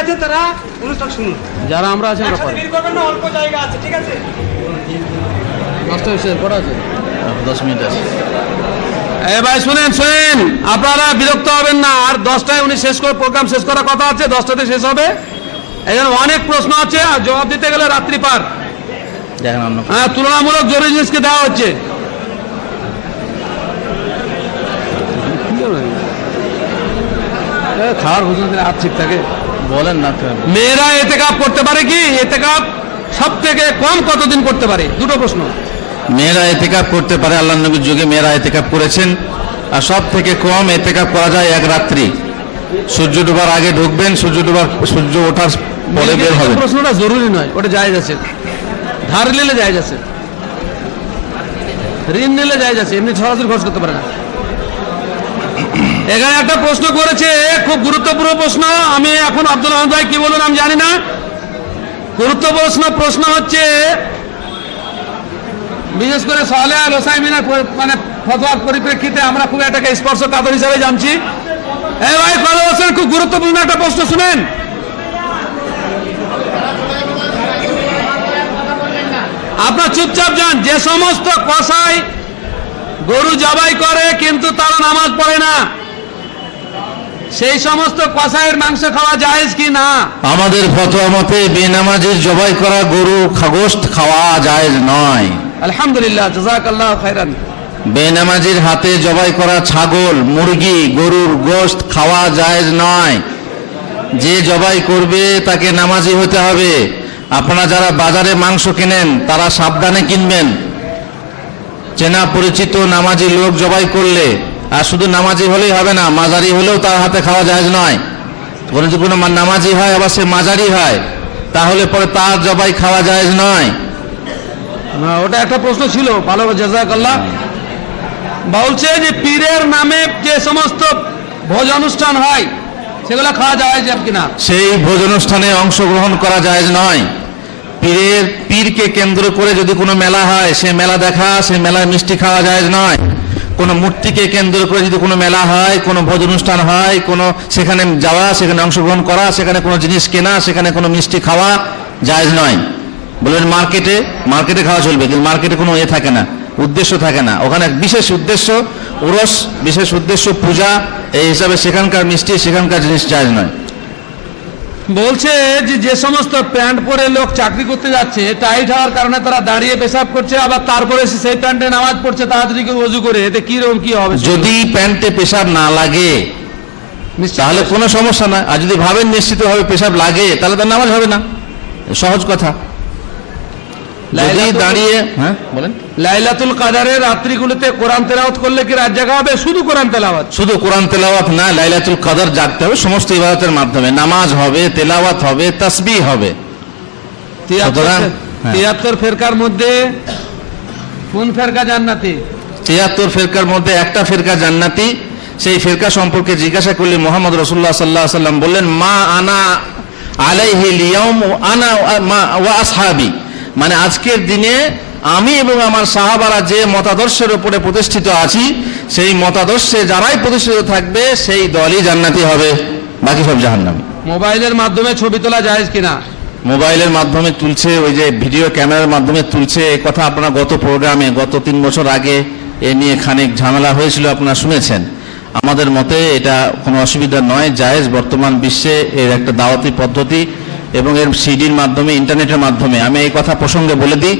আছে তারা অনুষ্ঠান শুনুন, যারা আমরা আছি আমরা একসাথে ভিড় করবেন না, অল্প জায়গা আছে, ঠিক আছে? 10টা শেষ করা আছে, 10 মিনিট আছে। ভাই শুনেন শুনেন, আপনারা বিরক্ত হবেন না। আর 10টায় উনি শেষ করে প্রোগ্রাম শেষ করার কথা আছে, 10টাতে শেষ হবে। এখানে অনেক প্রশ্ন আছে, আর জবাব দিতে গেলে রাত্রি পার। হ্যাঁ, তুলনামূলক জরুরি জিনিসকে দেওয়া হচ্ছে। খাওয়ার ঘোষণা দিলে হাত ঠিক থাকে, বলেন না। মেয়েরা এতেকাফ করতে পারে কি? এতেকাফ সব থেকে কম কতদিন করতে পারে? দুটো প্রশ্ন। মেয়েরা এতেকাফ করতে পারে, আল্লাহর নবীর যুগে মেয়েরা এতেকাফ করেছেন। আর সব থেকে কম এতেকাফ করা যায় এক রাত্রি। সূর্য ডোবার আগে ঢুকবেন, সূর্য ওঠার পরে বের হবে। প্রশ্নটা জরুরি নয়, ওটা জায়েজ আছে। ধার নিলে জায়েজ আছে, ঋণ নিলে জায়েজ আছে, এমনি সরাসরি খরচ করতে পারে না। এখানে একটা প্রশ্ন করেছে, খুব গুরুত্বপূর্ণ প্রশ্ন। আমি এখন আব্দুল আহমদ ভাই কি বলুন আমি জানি না। গুরুত্বপূর্ণ প্রশ্ন হচ্ছে, বিশেষ করে সালেহ আল হোসাইমিনের মানে ফতোয়ার পরিপ্রেক্ষিতে আমরা খুব এটাকে স্পর্শকাতর হিসাবে জানছি। এই ভাই কথা বলছেন, খুব গুরুত্বপূর্ণ একটা প্রশ্ন শুনেন। আপনার চুপচাপ যান। যে সমস্ত কসাই গরু জবাই করে কিন্তু তারা নামাজ পড়ে না, সেই সমস্ত কসাইয়ের মাংস খাওয়া জায়েজ কি না? আমাদের ফতোয়া মতে বেনামাজির জবাই করা গরু গোশত খাওয়া জায়েজ নয়। আলহামদুলিল্লাহ, জাযাকাল্লাহু খাইরান। বেনামাজির হাতে জবাই করা ছাগল, মুরগি, গরুর গোশত খাওয়া জায়েজ নয়। যে জবাই করবে তাকে নামাজি হতে হবে। আপনারা যারা বাজারে মাংস কেনেন তারা সাবধানে কিনবেন। চেনা পরিচিত নামাজি লোক জবাই করলে, আর শুধু নামাজি হলেই হবে না, মাজারি হলেও তার হাতে খাওয়া জায়েজ নয়। যদি কোনো নামাজি হয় আবার সে মাজারি হয়, তাহলে পরে তার জবাই খাওয়া জায়েজ নয়। ওটা একটা প্রশ্ন ছিল, ভালো, জাযাকাল্লাহ। বলছে যে পীরের নামে যে সমস্ত ভোজ অনুষ্ঠান হয় সেগুলো খাওয়া জায়েজ কিনা? সেই ভোজ অনুষ্ঠানে অংশগ্রহণ করা জায়েজ নয়। পীরকে কেন্দ্র করে যদি কোনো মেলা হয়, সে মেলা দেখা, সে মেলায় মিষ্টি খাওয়া জায়েজ নয়। কোনো মূর্তিকে কেন্দ্র করে যদি কোনো মেলা হয়, কোনো ভোজ অনুষ্ঠান হয়, কোনো সেখানে যাওয়া, সেখানে অংশগ্রহণ করা, সেখানে কোনো জিনিস কেনা, সেখানে কোনো মিষ্টি খাওয়া জায়েজ নয়। বলবেন মার্কেটে খাওয়া চলবে, কিন্তু মার্কেটে কোনো থাকে না, উদ্দেশ্য থাকে না। ওখানে বিশেষ উদ্দেশ্য উরস, বিশেষ উদ্দেশ্য পূজা, এই হিসাবে সেখানকার মিষ্টি, সেখানকার জিনিস জায়েজ নয়। বলছে যে যে সমস্ত প্যান্ট পরে লোক চাকরি করতে যাচ্ছে, টাইট হওয়ার কারণে তারা দাঁড়িয়ে পেশাব করছে, আবার তারপরে সেই প্যান্টে নামাজ পড়ছে তাড়াতাড়ি করে ওযু করে, এতে কিরকম কি হবে? যদি প্যান্টে পেশাব না লাগে তাহলে কোনো সমস্যা না। আর যদি ভাবেন নিশ্চিতভাবে পেশাব লাগে, তাহলে তার নামাজ হবে না। সহজ কথা। যদি দাঁড়িয়ে, হ্যাঁ বলেন, লাইলাতুল কদরের রাত্রিগুলোতে কোরআন তেলাওয়াত করলে কি রাত জাগা হবে? শুধু কোরআন তেলাওয়াত? শুধু কোরআন তেলাওয়াত না, লাইলাতুল কদর জাগতে হবে সমস্ত ইবাদতের মাধ্যমে। নামাজ হবে, তেলাওয়াত হবে, তাসবিহ হবে। 73 ফেরকার মধ্যে কোন ফেরকা জান্নাতি? 73 ফেরকার মধ্যে একটা ফেরকা জান্নাতি। সেই ফেরকা সম্পর্কে জিজ্ঞাসা করলে মুহাম্মদ রাসূলুল্লাহ সাল্লাল্লাহু আলাইহি ওয়াসাল্লাম বললেন, মা আনা আলাইহিল ইয়াউম আনা ওয়া আসহাবি, মানে আজকের দিনে আমি এবং আমার সাহাবারা যে মতাদর্শের উপরে প্রতিষ্ঠিত আছি, সেই মতাদর্শে যারাই প্রতিষ্ঠিত থাকবে সেই দলই জান্নাতি হবে, বাকি সব জাহান্নামী। মোবাইলের মাধ্যমে ছবি তোলা জায়েজ কিনা? মোবাইলের মাধ্যমে তুলছে, ওই যে ভিডিও ক্যামেরার মাধ্যমে তুলছে, এই কথা আপনারা গত প্রোগ্রামে গত 3 বছর আগে এ নিয়ে খানিক ঝামেলা হয়েছিল, আপনারা শুনেছেন। আমাদের মতে এটা কোনো অসুবিধা নয়, জায়েজ। বর্তমান বিশ্বে এর একটা দাওয়াতি পদ্ধতি এবং এর সিডির মাধ্যমে, ইন্টারনেটের মাধ্যমে। আমি এই কথা প্রসঙ্গে বলে দিই,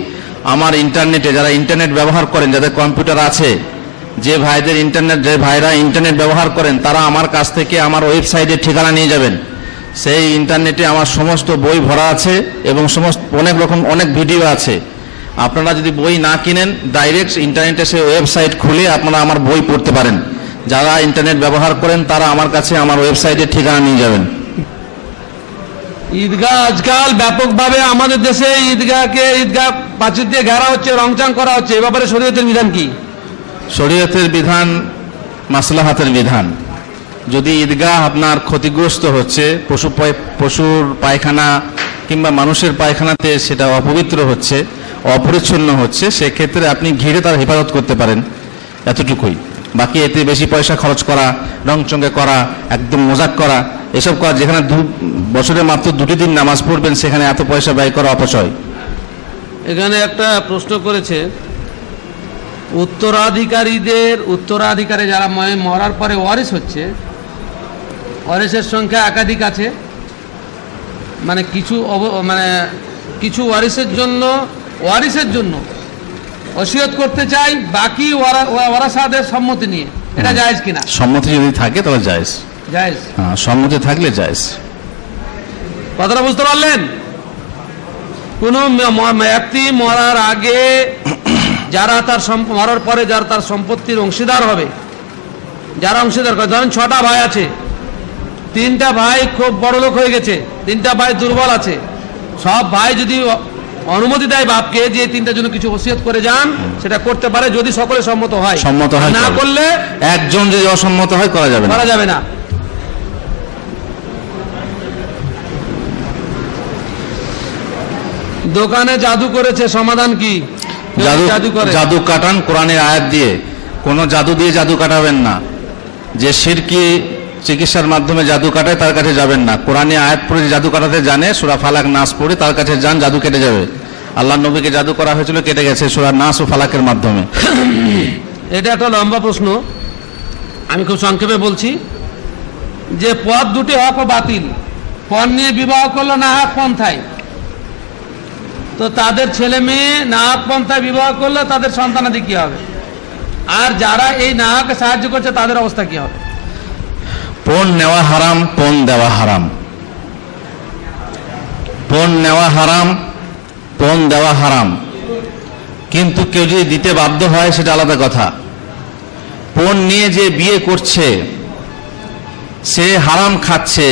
আমার ইন্টারনেটে যারা ইন্টারনেট ব্যবহার করেন, যাদের কম্পিউটার আছে, যে ভাইরা ইন্টারনেট ব্যবহার করেন, তারা আমার কাছ থেকে আমার ওয়েবসাইটের ঠিকানা নিয়ে যাবেন। সেই ইন্টারনেটে আমার সমস্ত বই ভরা আছে এবং অনেক ভিডিও আছে। আপনারা যদি বই না কিনেন, ডাইরেক্ট ইন্টারনেটে সেই ওয়েবসাইট খুলে আপনারা আমার বই পড়তে পারেন। যারা ইন্টারনেট ব্যবহার করেন তারা আমার কাছে আমার ওয়েবসাইটের ঠিকানা নিয়ে যাবেন। ঈদগাহ আজকাল ব্যাপকভাবে আমাদের দেশে ঈদগাহ প্রাচীর দিয়ে ঘেরা হচ্ছে, রংচাং করা হচ্ছে, এ ব্যাপারে শরীয়তের বিধান কি? শরীয়তের বিধান মাসলাহাতের বিধান। যদি ঈদগাহ আপনার ক্ষতিগ্রস্ত হচ্ছে, পশুর পায়খানা কিংবা মানুষের পায়খানাতে সেটা অপবিত্র হচ্ছে, অপরিচ্ছন্ন হচ্ছে, সেক্ষেত্রে আপনি ঘিরে তার হেফাজত করতে পারেন, এতটুকুই। বাকি এতে বেশি পয়সা খরচ করা, রংচঙ্গে করা, একদম মজাক করা, এসব কাজ যেখানে বছরে মাত্র 2টি দিন নামাজ পড়বেন সেখানে এত পয়সা ব্যয় করা অপচয়। এখানে একটা প্রশ্ন করেছে, উত্তরাধিকারী যারা মরার পরে ওয়ারিস হচ্ছে, ওয়ারিসের সংখ্যা একাধিক আছে, মানে কিছু ওয়ারিসের জন্য ওসিয়ত করতে চাই, বাকি ওয়ারাসাদের সম্মতি নিয়ে, এটা জায়েজ কিনা? সম্মতি যদি থাকে তাহলে জায়েজ। জায়েজ, হ্যাঁ, সম্মতি থাকলে জায়েজ। কথাটা বুঝতে পারলেন? কোন ব্যক্তি মরার আগে যারা মরার পরে যারা তার সম্পত্তির অংশীদার হবে, যারা অংশীদার করে, ধরেন 6টা ভাই আছে, 3টা ভাই খুব বড় লোক হয়ে গেছে, 3টা ভাই দুর্বল আছে, সব ভাই যদি অনুমতি দেয় বাপকে যে 3টার জন্য কিছু ওসিয়ত করে যান, সেটা করতে পারে যদি সকলে সম্মত হয়। না করলে, একজন যদি অসম্মত হয় করা যাবে না। দোকানে জাদু করেছে, সমাধান কি? জাদু কাটান কোরআনের আয়াত দিয়ে, কোনো জাদু দিয়ে জাদু কাটাবেন না। যে শিরকি চিকিৎসার মাধ্যমে জাদু কাটায় তার কাছে যাবেন না। কোরআনে আয়াত পড়ে জাদু কাটাতে জানে, সূরা ফালাক নাস পড়ে তার কাছে যান, জাদু কেটে যাবে। আল্লাহ নবীকে জাদু করা হয়েছিল, কেটে গেছে সূরা নাস ও ফালাকের মাধ্যমে। এটা একটা লম্বা প্রশ্ন, আমি খুব সংক্ষেপে বলছি যে পথ দুটি হক ও বাতিল, পণ নিয়ে বিবাহ করলো না হক পন্থায়, তো তাদের ছেলে মেয়ে না হক পন্থায় বিবাহ করলে তাদের সন্তানাদি কি হবে? আর যারা এই না হককে সাহায্য করছে তাদের অবস্থা কি হবে? পণ নেওয়া হারাম, পণ দেওয়া হারাম। পণ নেওয়া হারাম, পণ দেওয়া হারাম, কিন্তু কেউ যদি দিতে বাধ্য হয় সেটা আলাদা কথা। পণ নিয়ে যে বিয়ে করছে সে হারাম খাচ্ছে,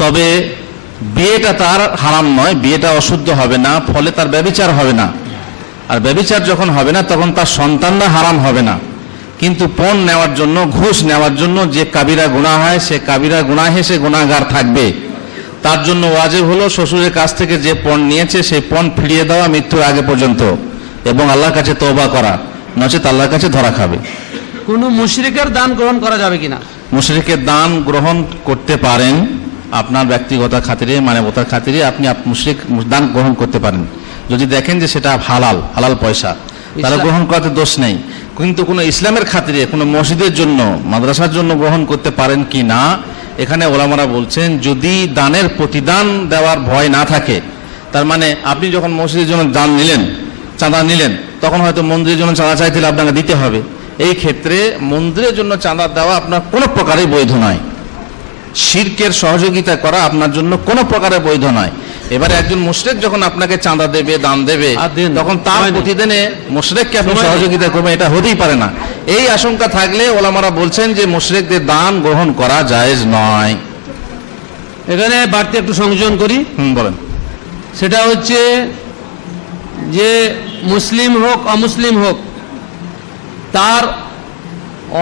তবে বিয়েটা তার হারাম নয়, বিয়েটা অশুদ্ধ হবে না, ফলে তার ব্যভিচার হবে না। আর ব্যভিচার যখন হবে না তখন তার সন্তানরা হারাম হবে না। কিন্তু পণ নেওয়ার জন্য, ঘুষ নেওয়ার জন্য যে কাবিরা গুনাহ হয়, সে কাবিরা গুনাহে সে গুনাহগার থাকবে। তার জন্য ওয়াজিব হলো শ্বশুরের কাছ থেকে যে পণ নিয়েছে সেই পণ ফিরিয়ে দেওয়া মৃত্যুর আগে পর্যন্ত, এবং আল্লাহর কাছে তওবা করা, নচেত আল্লাহর কাছে ধরা খাবে। কোন মুশরিকের দান গ্রহণ করা যাবে কিনা? মুশরিকের দান গ্রহণ করতে পারেন, আপনার ব্যক্তিগত খাতিরে, মানবতার খাতিরে আপনি মুশরিক দান গ্রহণ করতে পারেন, যদি দেখেন যে সেটা হালাল পয়সা, তাহলে গ্রহণ করাতে দোষ নেই। কিন্তু কোনো ইসলামের খাতিরে, কোনো মসজিদের জন্য, মাদ্রাসার জন্য গ্রহণ করতে পারেন কি না, এখানে ওলামারা বলছেন যদি দানের প্রতিদান দেওয়ার ভয় না থাকে, তার মানে আপনি যখন মসজিদের জন্য দান নিলেন, চাঁদা নিলেন, তখন হয়তো মন্দিরের জন্য চাঁদা চাইতে আপনাকে দিতে হবে। এই ক্ষেত্রে মন্দিরের জন্য চাঁদা দেওয়া আপনার কোনো প্রকারে বৈধ নয়। শিরকের সহযোগিতা করা আপনার জন্য কোনো প্রকারে বৈধ নয়। এবারে একজন মুশরিক যখন আপনাকে চাঁদা দেবে, দান দেবে, তখন তার প্রতিদিনে মুশরিককে আপনি সহযোগিতা করবেন, এটা হতেই পারে না। এই আশঙ্কা থাকলে ওলামারা বলছেন যে মুশরিকদের দান গ্রহণ করা জায়েজ নয়। এখানে বাড়তি একটু সংযোজন করি, বলেন। সেটা হচ্ছে যে মুসলিম হোক অমুসলিম হোক, তার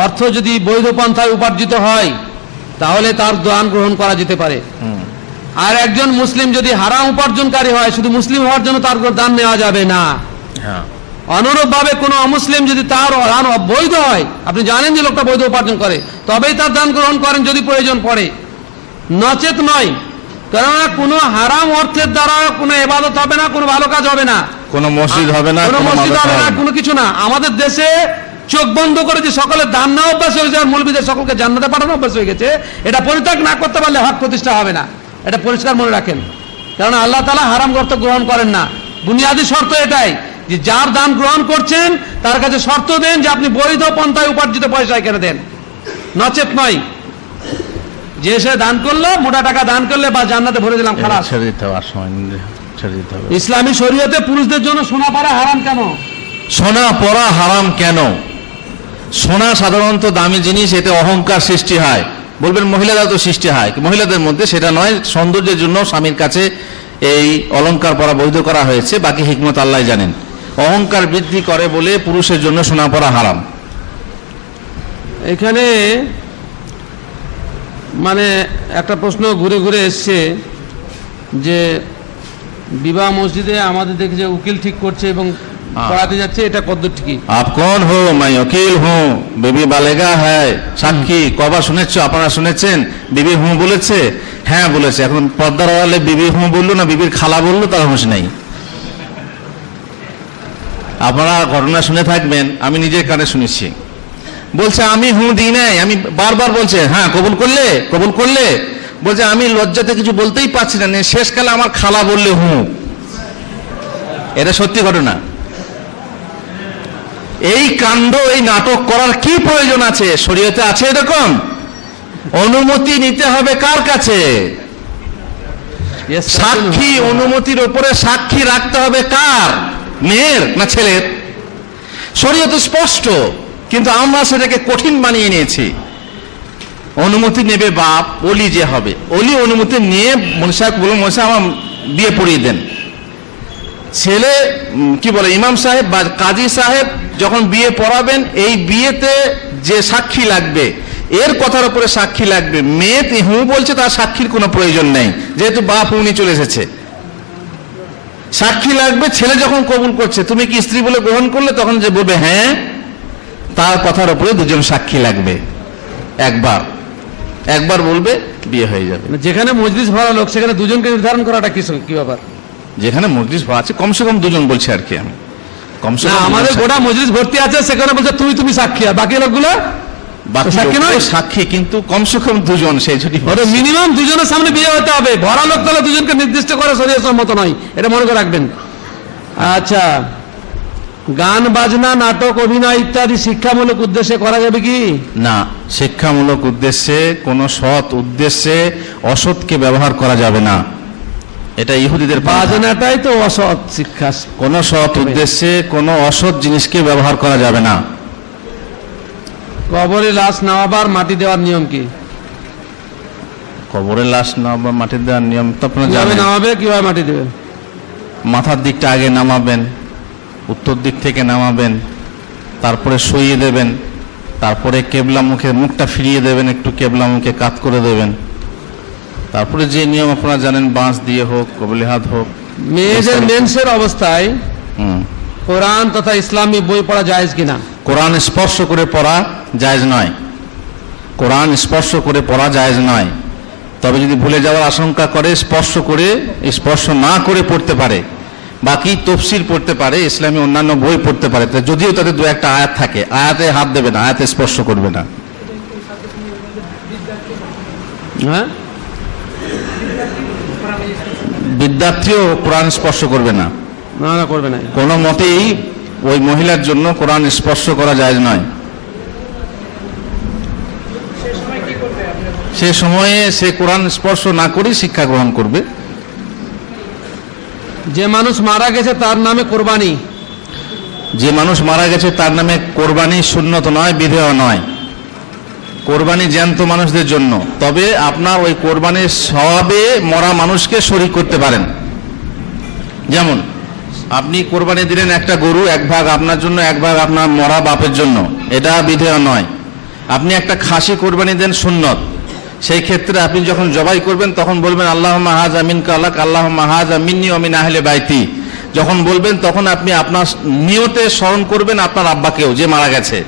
অর্থ যদি বৈধ পন্থায় উপার্জিত হয় তাহলে তার দান গ্রহণ করা যেতে পারে। আর একজন মুসলিম যদি হারাম উপার্জনকারী হয়, শুধু মুসলিম হওয়ার জন্য তার দান নেওয়া যাবে না। অনুরূপ ভাবে কোনো অমুসলিম যদি তার দান অবৈধ হয়, আপনি জানেন যে লোকটা বৈধ উপার্জন করে, তবেই তার দান গ্রহণ করেন যদি প্রয়োজন পড়ে, নচেত নয়। কেননা কোনো হারাম অর্থের দ্বারা কোনো ইবাদত হবে না, কোনো ভালো কাজ হবে না, কোনো মসজিদ হবে না, কোনো কিছু না। আমাদের দেশে চোখ বন্ধ করে যে সকলের দান নেওয়া অভ্যাস হয়ে যায়, মৌলবীদের সকলকে জান্নাতে পাঠানো অভ্যাস হয়ে গেছে, এটা পরিত্যাগ না করতে পারলে হক প্রতিষ্ঠা হবে না। এটা পরিষ্কার মনে রাখেন, কারণ আল্লাহ তাআলা হারাম অর্থ গ্রহণ করেন না। বুনিয়াদী শর্ত এটাই যে যার দান গ্রহণ করছেন তার কাছে শর্ত দেন যে আপনি বৈধ পন্থায় উপার্জিত পয়সা এখানে দেন, নচেত নয় যে সে দান করলো, মোটা টাকা দান করলে বা জান্নাতে ভরে দিলাম, খালাস। ইসলামী শরীয়তে পুরুষদের জন্য সোনা পরা হারাম কেন? সোনা পরা হারাম কেন? সোনা সাধারণত দামি জিনিস, এতে অহংকার সৃষ্টি হয়। বলবেন মহিলাদের তো সৃষ্টি হয়, মহিলাদের মধ্যে সেটা নয়, সৌন্দর্যের জন্য স্বামীর কাছে এই অলংকার পরা বৈধ করা হয়েছে, বাকি হিকমত আল্লাহ জানেন। অহংকার বৃদ্ধি করে বলে পুরুষের জন্য সোনা পরা হারাম। এখানে মানে একটা প্রশ্ন ঘুরে ঘুরে এসছে যে বিবাহ মসজিদে আমাদের দেখে যে উকিল ঠিক করছে এবং পড়াতে যাচ্ছে, এটা কদ্দূর ঠিকই? आप कौन हो? मैं वकील हूँ। बीबी बालेगा है সাক্ষী কবার শুনেছো? আপনারা শুনেছেন বিবি হুঁ বলেছে? হ্যাঁ বলেছে। এখন পর্দার আড়ালে বিবি হুঁ বললো না বিবির খালা বললো, তার হুঁশ নেই। আপনারা ঘটনা শুনে থাকবেন, আমি নিজের কানে শুনেছি। বলছে আমি হুঁ দিই নাই, আমি বারবার বলছে হ্যাঁ কবুল করলে, কবুল করলে, বলছে আমি লজ্জাতে কিছু বলতেই পারছি না, শেষকালে আমার খালা বললে হুঁ। এটা সত্যি ঘটনা। এই কাণ্ড, এই নাটক করার কি প্রয়োজন আছে? শরীয়তে আছে এরকম? অনুমতি নিতে হবে কার কাছে? সাক্ষী, অনুমতির উপরে সাক্ষী রাখতে হবে কার? মেয়ের না ছেলের? শরীয়তে স্পষ্ট, কিন্তু আমরা সেটাকে কঠিন বানিয়ে নিয়েছি। অনুমতি নেবে বাপ, ওলি যে হবে, ওলি অনুমতি নিয়ে মনসা বলুন মনসা আমার বিয়ে পড়িয়ে দেন। ছেলে কি বলে ইমাম সাহেব বা কাজী সাহেব যখন বিয়ে পড়াবেন, এই বিয়েতে যে সাক্ষী লাগবে এর কথার উপরে সাক্ষী লাগবে। মেয়ে হু বলছে, তার সাক্ষীর কোনো প্রয়োজন নেই, যেহেতু বাপ উনি চলে এসেছে। সাক্ষী লাগবে ছেলে যখন কবুল করছে, তুমি কি স্ত্রী বলে গ্রহণ করলে, তখন যে বলবে হ্যাঁ, তার কথার উপরে দুজন সাক্ষী লাগবে। একবার বলবে, বিয়ে হয়ে যাবে। যেখানে মজলিস ভরা লোক সেখানে দুজনকে নির্ধারণ করাটা কি ব্যাপার? যেখানে মজলিস ভরা আছে কমসে কম দুজন বলছে আর কি। আমি কমসে কম আমাদের গোটা মজলিস ভর্তি আছে, সেখানে বলছে তুমি সাক্ষী, আর বাকি লোকগুলো সাক্ষী নয়, সাক্ষী, কিন্তু কমসে কম দুজন। সেই জন্য মিনিমাম দুজনের সামনে বিয়ে হতে হবে। ভরা লোক তাহলে দুজনকে নির্দিষ্ট করে শরীয়ত সম্মত নয়, এটা মনে করে রাখবেন। আচ্ছা, গান বাজনা, নাটক, অভিনয় ইত্যাদি শিক্ষামূলক উদ্দেশ্যে করা যাবে কি না? শিক্ষামূলক উদ্দেশ্যে, কোন সৎ উদ্দেশ্যে অসৎকে ব্যবহার করা যাবে না। এটা ইহুদিদের বাজনাটাই তো অসৎ শিক্ষা। কোন সৎ উদ্দেশ্যে কোন অসৎ জিনিসকে ব্যবহার করা যাবে না। কবরে লাশ নামাবার মাটি দেওয়ার নিয়ম কি? কবরে লাশ নামাবার মাটি দেওয়ার নিয়ম তো আপনারা কিভাবে জানেন। নামাবে, কিভাবে মাটি দেবে? মাথার দিকটা আগে নামাবেন, উত্তর দিক থেকে নামাবেন, তারপরে সইয়ে দেবেন, তারপরে কেবলা মুখে মুখটা ফিরিয়ে দেবেন, একটু কেবলা মুখে কাত করে দেবেন। তারপরে যে নিয়ম আপনারা জানেন, বাঁশ দিয়ে হোক, কবলে হাত হোক। মেয়েদের মেন্সের অবস্থায় কোরআন তথা ইসলামী বই পড়া জায়েজ কিনা? কোরআন স্পর্শ করে পড়া জায়েজ নয়। কোরআন স্পর্শ করে পড়া জায়েজ নয়। তবে যদি ভুলে যাওয়ার আশঙ্কা করে, স্পর্শ না করে পড়তে পারে, বাকি তফসির পড়তে পারে, ইসলামী অন্যান্য বই পড়তে পারে। যদিও তাদের দু একটা আয়াত থাকে, আয়াতে হাত দেবে না, আয়াতে স্পর্শ করবে না। হ্যাঁ, বিদ্যার্থীও কোরআন স্পর্শ করবে না, না করবে না। কোনো মতেই ওই মহিলার জন্য কোরআন স্পর্শ করা জায়েজ নয়। সে সময়ে সে কোরআন স্পর্শ না করেই শিক্ষা গ্রহণ করবে। যে মানুষ মারা গেছে তার নামে কোরবানি, যে মানুষ মারা গেছে তার নামে কোরবানি সুন্নত নয়, বিধেয় নয়। কোরবানি জ্যান্ত মানুষদের জন্য। তবে আপনার ওই কোরবানির সওয়াবে মরা মানুষকে শরীক করতে পারেন। যেমন আপনি কোরবানি দিলেন একটা গরু, এক ভাগ আপনার জন্য, এক ভাগ আপনার মরা বাপের জন্য, এটা বিধেয় নয়। আপনি একটা খাসি কোরবানি দেন সুন্নত, সেই ক্ষেত্রে আপনি যখন জবাই করবেন তখন বলবেন আল্লাহুম্মা হাযা মিনকা লাক, আল্লাহুম্মা হাযা মিন্নি ওয়া মিন আহলি বাইতি। যখন বলবেন তখন আপনি আপনার নিয়তে স্মরণ করবেন আপনার আব্বাকেও, যে মারা গেছে।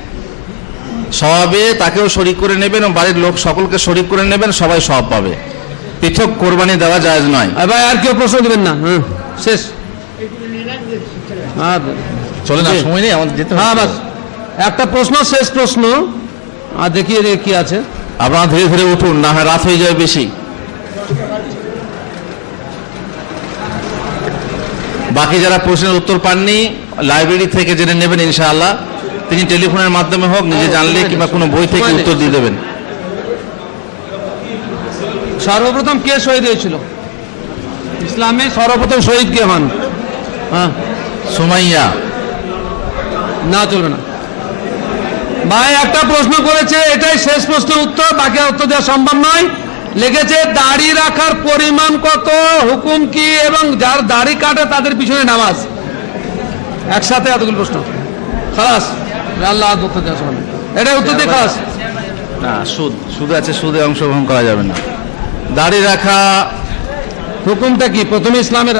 সওয়াবে তাকেও শরীক করে নেবেন এবং বাড়ির লোক সকলকে শরীক করে নেবেন, সবাই সওয়াব পাবে। পৃথক কোরবানি দেওয়া জায়েজ নয়। ভাই আর কেউ প্রশ্ন দিবেন না? শেষ। চলে না, সময় নেই আমাদের যেতে। হ্যাঁ, বাস একটা প্রশ্ন, শেষ প্রশ্ন, আর দেখিয়ে কি আছে। আপনারা ধীরে ধীরে উঠুন, না হয় রাত হয়ে যাবে বেশি। বাকি যারা প্রশ্নের উত্তর পাননি লাইব্রেরি থেকে জেনে নেবেন ইনশাআল্লাহ। তিনি টেলিফোনের মাধ্যমে হোক, নিজে জানলে কিংবা কোনো বই থেকে উত্তর দিয়ে দেবেন। সর্বপ্রথম কে শহীদ হয়েছিল ইসলামে? সর্বপ্রথম শহীদ কে হন? হ্যাঁ, সুমাইয়া। না, চলবে না ভাই। একটা প্রশ্ন করেছে, এটাই শেষ প্রশ্নের উত্তর, বাকি উত্তর দেওয়া সম্ভব নয়। লিখেছে দাড়ি রাখার পরিমাণ কত, হুকুম কি, এবং যার দাড়ি কাটে তাদের পিছনে নামাজ। একসাথে এতগুলো প্রশ্ন। খালাস, আল্লাহ উত্তর দেওয়া সম্ভব, এটাই উত্তর দিয়ে খালাস। না, সুদ আছে, সুদে অংশগ্রহণ করা যাবে না। দাড়ি রাখা হুকুমটা কি? প্রথমে ইসলামের